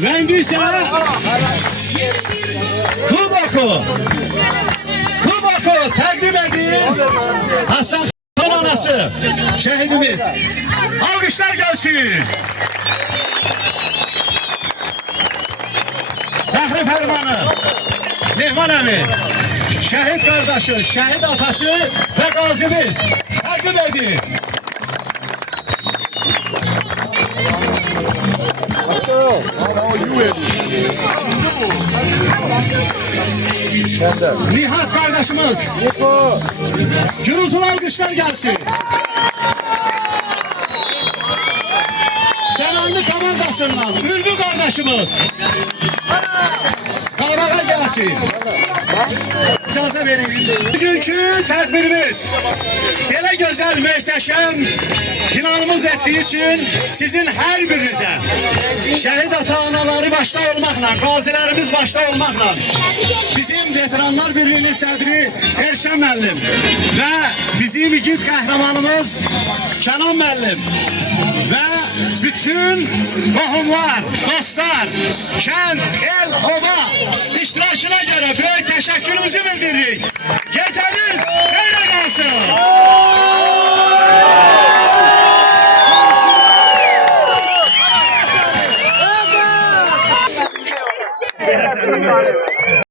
Vendiyse Kubako takdim edin. Hasan anası şehidimiz. Alkışlar gelsin. Fəxri Fərmanı, Mehman əmi, şəhid qardaşı, şəhid atası və qazimiz təqdim edir. Nihat kardeşimiz. Gürültülü alkışlar gelsin. Senanlı komandasından Ülbü kardeşimiz. Kavrağa gelsin. İcazə verin. Bugünkü tədbirimiz belə gözəl, möhtəşəm finalımız ettiği için sizin her birinize şehit ata-anaları başta olmakla, gazilerimiz başta olmakla bizim Veteranlar Birliği'nin sədri Erşən müəllim ve bizim igid qəhrəmanımız Kenan müəllim ve bütün qohumlar, dostlar, kənd, el, ova iştirakına göre büyük teşekkürümüzü bildiririk. Geceniz böyle olsun.